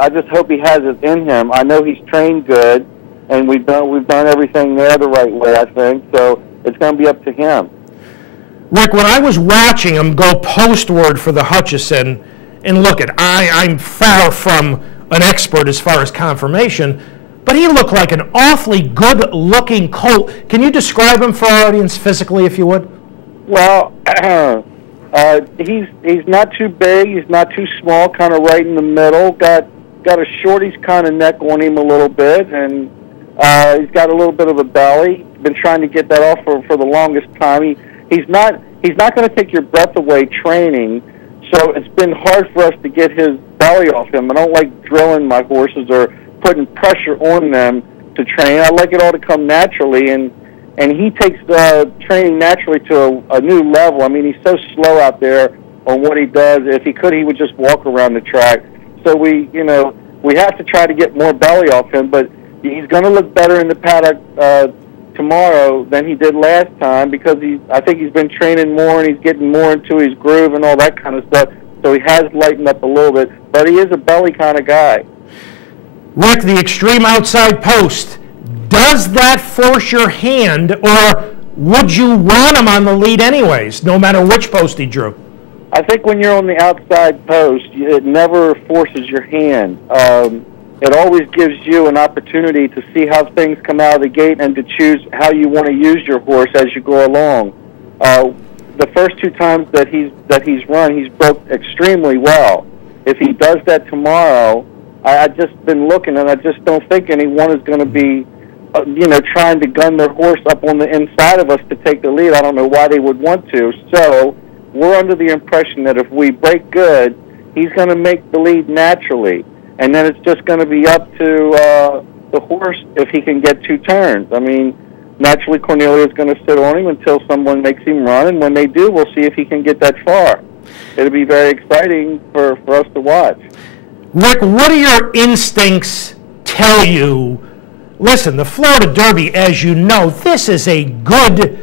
I just hope he has it in him. I know he's trained good, and we've done everything there the right way, I think. So it's going to be up to him. Rick, when I was watching him go postward for the Hutchison, and look, I'm far from an expert as far as conformation, but he looked like an awfully good-looking colt. Can you describe him for our audience physically, if you would? Well, he's not too big. He's not too small. Kind of right in the middle. Got a shorty's kind of neck on him a little bit, and he's got a little bit of a belly. Been trying to get that off for the longest time. He's not going to take your breath away training. So it's been hard for us to get his belly off him. I don't like drilling my horses or putting pressure on them to train. I like it all to come naturally, and he takes training naturally to a new level. I mean, he's so slow out there on what he does. If he could, he would just walk around the track. So we have to try to get more belly off him, but he's going to look better in the paddock tomorrow than he did last time because I think he's been training more and he's getting more into his groove and all that kind of stuff. So he has lightened up a little bit, but he is a belly kind of guy. Rick, the extreme outside post, does that force your hand, or would you want him on the lead anyways, no matter which post he drew? I think when you're on the outside post, it never forces your hand. It always gives you an opportunity to see how things come out of the gate and to choose how you want to use your horse as you go along. The first 2 times that he's run, he's broke extremely well. If he does that tomorrow, I've just been looking, and I just don't think anyone is going to be, trying to gun their horse up on the inside of us to take the lead. I don't know why they would want to. So we're under the impression that if we break good, he's going to make the lead naturally. And then it's just going to be up to the horse if he can get 2 turns. I mean, naturally Cornelio is going to sit on him until someone makes him run, and when they do, we'll see if he can get that far. It'll be very exciting for us to watch. Rick, what do your instincts tell you? Listen, the Florida Derby, as you know, this is a good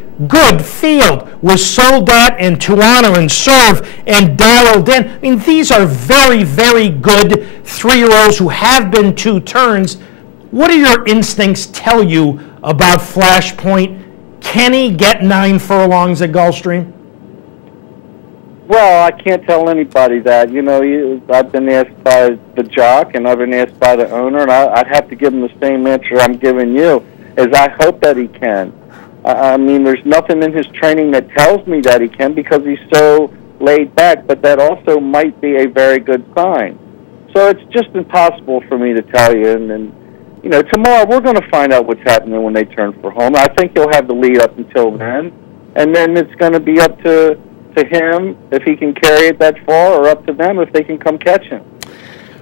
field with Soldat and Tuano and Serve and Dialed In. I mean, these are very, very good 3-year-olds who have been 2 turns. What do your instincts tell you about Flashpoint? Can he get 9 furlongs at Gulfstream? Well, I can't tell anybody that. I've been asked by the jock and I've been asked by the owner, and I'd have to give him the same answer I'm giving you, is I hope that he can. I mean, there's nothing in his training that tells me that he can because he's so laid back, but that also might be a very good sign. So it's just impossible for me to tell you. And tomorrow we're going to find out what's happening when they turn for home. I think he'll have the lead up until then, and then it's going to be up to him if he can carry it that far, or up to them if they can come catch him.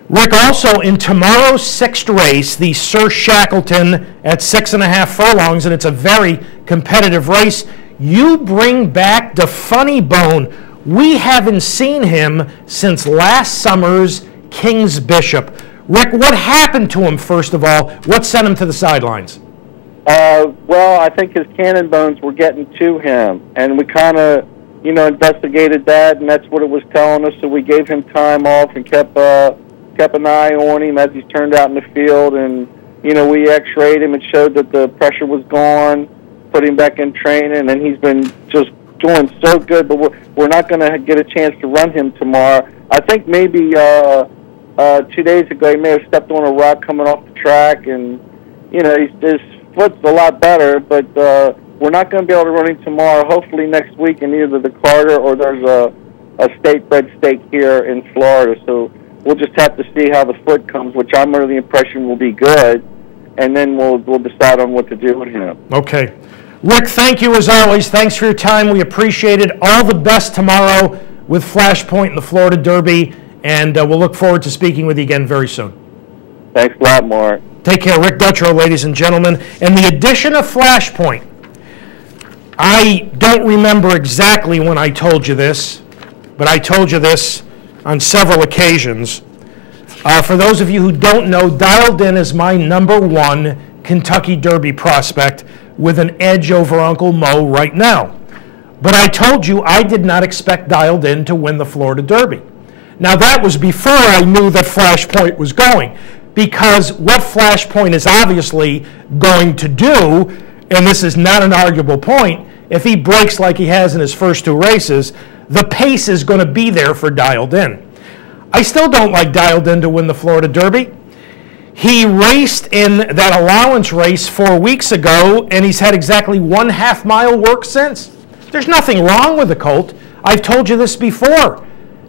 Rick, also in tomorrow's 6th race, the Sir Shackleton at 6.5 furlongs, and it's a very competitive race, you bring back the Funny Bone. We haven't seen him since last summer's King's Bishop. Rick, what happened to him, first of all? What sent him to the sidelines? Well, I think his cannon bones were getting to him, and we kind of, investigated that, and that's what it was telling us, so we gave him time off and kept an eye on him as he's turned out in the field, and, we x-rayed him and showed that the pressure was gone, put him back in training, and he's been just doing so good, but we're not going to get a chance to run him tomorrow. I think maybe 2 days ago he may have stepped on a rock coming off the track, and, his foot's a lot better, but we're not going to be able to run him tomorrow. Hopefully next week in either the Carter or there's a state-bred stake here in Florida, so we'll just have to see how the foot comes, which I'm under the impression will be good, and then we'll decide on what to do with him. Okay. Rick, thank you as always. Thanks for your time. We appreciate it. All the best tomorrow with Flashpoint in the Florida Derby, and we'll look forward to speaking with you again very soon. Thanks a lot, Mark. Take care. Rick Dutrow, ladies and gentlemen. And the addition of Flashpoint, I don't remember exactly when I told you this, but I told you this on several occasions. For those of you who don't know, Dialed In is my #1 Kentucky Derby prospect with an edge over Uncle Mo right now. But I told you I did not expect Dialed In to win the Florida Derby. Now that was before I knew that Flashpoint was going, because what Flashpoint is obviously going to do, and this is not an arguable point, if he breaks like he has in his first 2 races, the pace is going to be there for Dialed In. I still don't like Dialed In to win the Florida Derby. He raced in that allowance race 4 weeks ago, and he's had exactly 1 half-mile work since. There's nothing wrong with the colt. I've told you this before.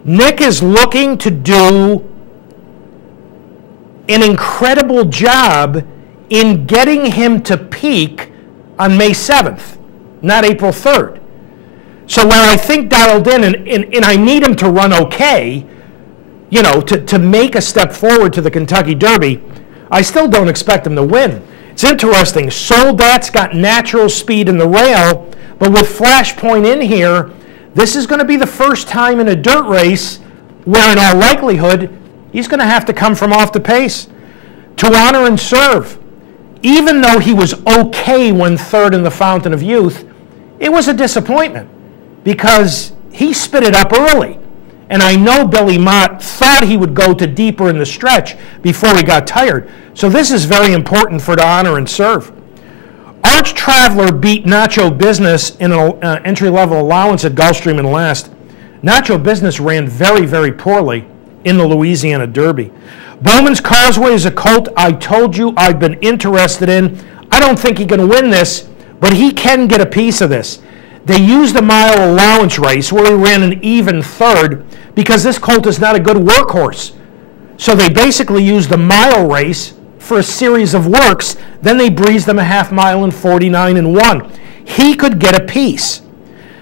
Nick is looking to do an incredible job in getting him to peak on May 7th, not April 3rd. So where I think Dialed In, and I need him to run okay, to make a step forward to the Kentucky Derby, I still don't expect him to win. It's interesting. Soldat's got natural speed in the rail, but with Flashpoint in here, this is going to be the first time in a dirt race where, in all likelihood, he's going to have to come from off the pace. To Honor and Serve, even though he was okay when 3rd in the Fountain of Youth, it was a disappointment because he spit it up early. And I know Billy Mott thought he would go to deeper in the stretch before he got tired. So this is very important for the Honor and Serve. Arch Traveler beat Nacho Business in an entry-level allowance at Gulfstream and last. Nacho Business ran very, very poorly in the Louisiana Derby. Bowman's Causeway is a colt I told you I've been interested in. I don't think he can win this, but he can get a piece of this. They used a mile allowance race where he ran an even 3rd because this colt is not a good workhorse. So they basically used the mile race for a series of works, then they breezed him a half-mile in 49-1. He could get a piece.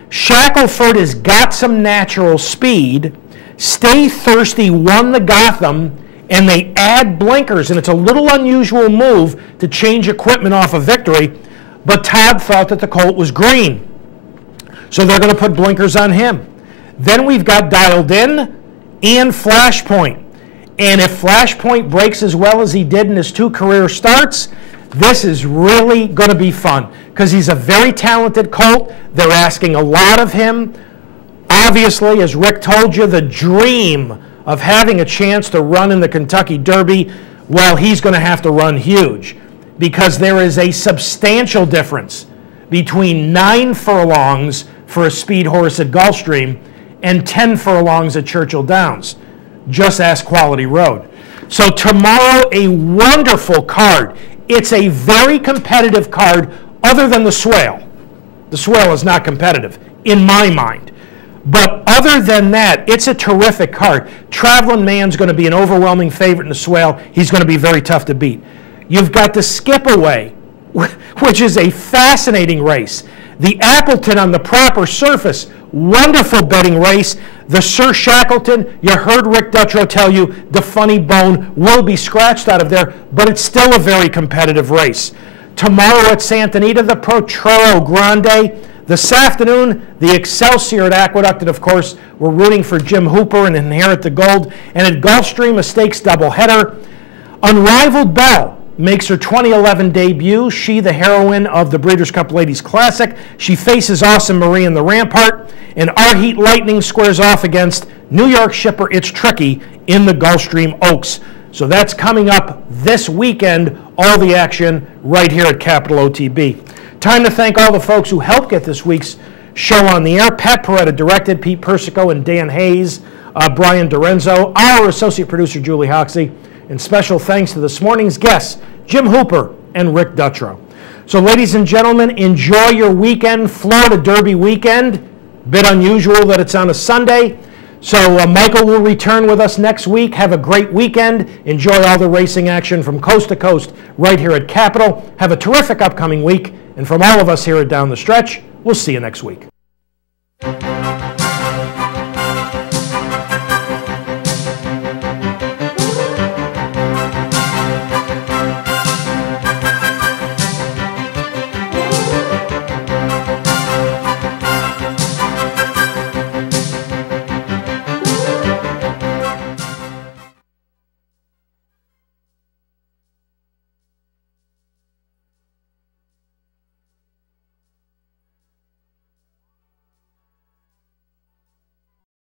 Shackleford has got some natural speed. Stay Thirsty won the Gotham, and they add blinkers, and it's a little unusual move to change equipment off of Victory, but Todd thought that the colt was green. So they're going to put blinkers on him. Then we've got Dialed In and Flashpoint. And if Flashpoint breaks as well as he did in his 2 career starts, this is really going to be fun because he's a very talented colt. They're asking a lot of him. Obviously, as Rick told you, the dream of having a chance to run in the Kentucky Derby, well, he's going to have to run huge because there is a substantial difference between 9 furlongs for a speed horse at Gulfstream and 10 furlongs at Churchill Downs. Just ask Quality Road. So tomorrow, a wonderful card. It's a very competitive card other than the Swale. The Swale is not competitive, in my mind. But other than that, it's a terrific card. Traveling Man's going to be an overwhelming favorite in the Swale. He's going to be very tough to beat. You've got the Skip Away, which is a fascinating race. The Appleton on the proper surface Wonderful betting race. The Sir Shackleton, you heard Rick Dutrow tell you the funny bone will be scratched out of there, but it's still a very competitive race. Tomorrow at Santa Anita, the Potrero Grande. This afternoon, the Excelsior at Aqueduct, and of course, we're rooting for Jim Hooper and Inherit the Gold. And at Gulfstream, a stakes doubleheader. Unrivaled Belle makes her 2011 debut. She, the heroine of the Breeders' Cup Ladies Classic. She faces Awesome Marie in the Rampart. And Our Heat Lightning squares off against New York shipper It's Tricky in the Gulfstream Oaks. So that's coming up this weekend, all the action right here at Capital OTB. Time to thank all the folks who helped get this week's show on the air. Pat Peretta directed, Pete Persico and Dan Hayes, Brian Dorenzo, our associate producer Julie Hoxie, and special thanks to this morning's guests, Jim Hooper and Rick Dutrow. So ladies and gentlemen, enjoy your weekend, Florida Derby weekend. Bit unusual that it's on a Sunday. So Michael will return with us next week. Have a great weekend. Enjoy all the racing action from coast to coast right here at Capital. Have a terrific upcoming week. And from all of us here at Down the Stretch, we'll see you next week.